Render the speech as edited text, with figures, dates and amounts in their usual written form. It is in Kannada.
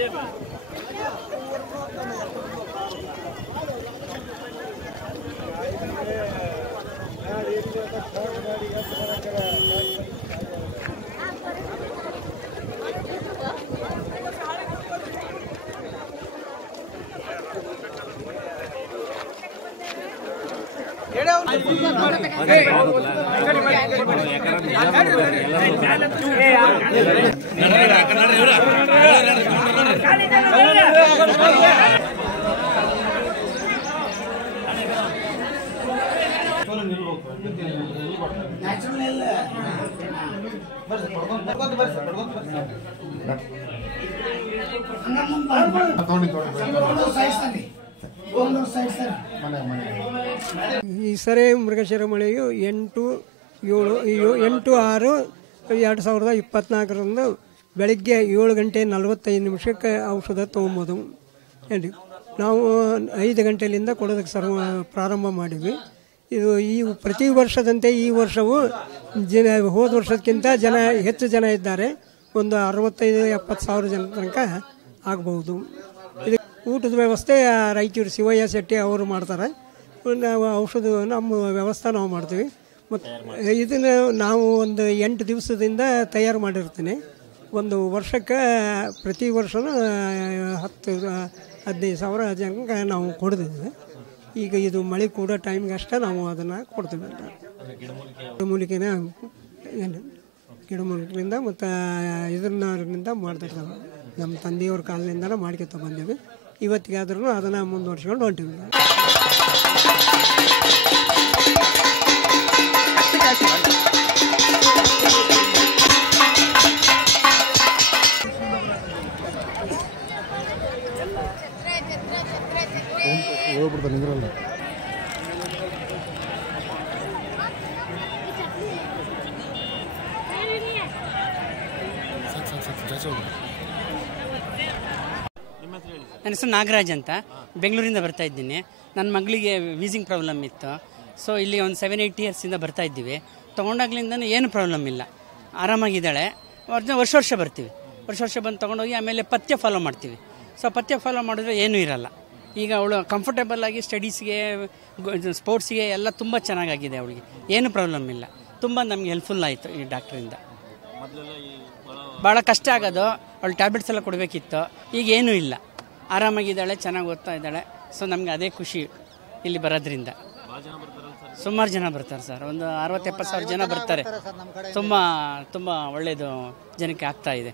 ಈ ಸರಿ ಮೃಗಶಿರ ಮಳೆಯು 8/6/2024 ಬೆಳಗ್ಗೆ 7 ಗಂಟೆ 45 ನಿಮಿಷಕ್ಕೆ ಔಷಧ ತೊಗೊಬೋದು ಹೇಳಿ. ನಾವು 5 ಗಂಟೆಯಿಂದ ಕೊಡೋದಕ್ಕೆ ಪ್ರಾರಂಭ ಮಾಡಿದ್ವಿ. ಇದು ಈ ಪ್ರತಿ ವರ್ಷದಂತೆ ಈ ವರ್ಷವೂ ಹೋದ ವರ್ಷಕ್ಕಿಂತ ಹೆಚ್ಚು ಜನ ಇದ್ದಾರೆ. ಒಂದು 65-70 ಸಾವಿರ ಜನ ತನಕ ಆಗ್ಬೋದು. ಇದು ಊಟದ ವ್ಯವಸ್ಥೆ ರಾಯಚೂರು ಶಿವಯ್ಯ ಶೆಟ್ಟಿ ಅವರು ಮಾಡ್ತಾರೆ. ನಾವು ಔಷಧ ನಮ್ಮ ವ್ಯವಸ್ಥೆ ನಾವು ಮಾಡ್ತೀವಿ. ಮತ್ತು ಇದನ್ನು ನಾವು ಒಂದು 8 ದಿವಸದಿಂದ ತಯಾರು ಮಾಡಿರ್ತೀನಿ. ಒಂದು ವರ್ಷಕ್ಕೆ ಪ್ರತಿ ವರ್ಷವೂ 10-15 ಸಾವಿರ ಜನಕ್ಕೆ ನಾವು ಕೊಡ್ತಿದ್ವಿ. ಈಗ ಇದು ಮಳೆ ಕೂಡ ಟೈಮ್ಗೆ ಅಷ್ಟೇ ನಾವು ಅದನ್ನು ಕೊಡ್ತೀವಿ. ಗಿಡಮೂಲಿಕೆಯಿಂದ ಮತ್ತು ಇದರಿಂದ ಮಾಡ್ತಿರ್ತಾವೆ. ನಮ್ಮ ತಂದೆಯವ್ರ ಕಾಲದಿಂದನೇ ಮಾಡ್ಕೊತ ಬಂದೀವಿ. ಇವತ್ತಿಗಾದ್ರೂ ಅದನ್ನು ಮುಂದುವರ್ಸ್ಕೊಂಡು ಹೊಂಟಿವಿ. ನನ್ನ ಹೆಸರು ನಾಗರಾಜ್ ಅಂತ, ಬೆಂಗಳೂರಿಂದ ಬರ್ತಾ ಇದ್ದೀನಿ. ನನ್ನ ಮಗಳಿಗೆ ವೀಸಿಂಗ್ ಪ್ರಾಬ್ಲಮ್ ಇತ್ತು. ಸೊ ಇಲ್ಲಿ ಒಂದು 7-8 ಇಯರ್ಸಿಂದ ಬರ್ತಾ ಇದ್ದೀವಿ. ತೊಗೊಂಡಾಗ್ಲಿಂದ ಏನು ಪ್ರಾಬ್ಲಮ್ ಇಲ್ಲ, ಆರಾಮಾಗಿದ್ದಾಳೆ. ವರ್ಷ ಬರ್ತೀವಿ. ವರ್ಷ ಬಂದು ತೊಗೊಂಡೋಗಿ ಆಮೇಲೆ ಪಥ್ಯ ಫಾಲೋ ಮಾಡ್ತೀವಿ. ಸೊ ಪಥ್ಯ ಫಾಲೋ ಮಾಡಿದ್ರೆ ಏನೂ ಇರಲ್ಲ. ಈಗ ಅವಳು ಕಂಫರ್ಟೇಬಲ್ ಆಗಿ ಸ್ಟಡೀಸ್ಗೆ, ಸ್ಪೋರ್ಟ್ಸಿಗೆ ಎಲ್ಲ ತುಂಬ ಚೆನ್ನಾಗಾಗಿದೆ. ಅವಳಿಗೆ ಏನು ಪ್ರಾಬ್ಲಮ್ ಇಲ್ಲ. ತುಂಬ ನಮಗೆ ಹೆಲ್ಪ್ಫುಲ್ ಆಯಿತು ಈ ಡಾಕ್ಟ್ರಿಂದ. ಭಾಳ ಕಷ್ಟ ಆಗೋದು, ಅವಳು ಟ್ಯಾಬ್ಲೆಟ್ಸ್ ಎಲ್ಲ ಕೊಡಬೇಕಿತ್ತು. ಈಗ ಏನೂ ಇಲ್ಲ, ಆರಾಮಾಗಿದ್ದಾಳೆ, ಚೆನ್ನಾಗಿ ಓದ್ತಾ ಇದ್ದಾಳೆ. ಸೊ ನಮಗೆ ಅದೇ ಖುಷಿ ಇಲ್ಲಿ ಬರೋದ್ರಿಂದ. ಸುಮಾರು ಜನ ಬರ್ತಾರೆ ಸರ್, ಒಂದು 60-70 ಸಾವಿರ ಜನ ಬರ್ತಾರೆ. ತುಂಬ ಒಳ್ಳೆಯದು ಜನಕ್ಕೆ ಆಗ್ತಾ ಇದೆ.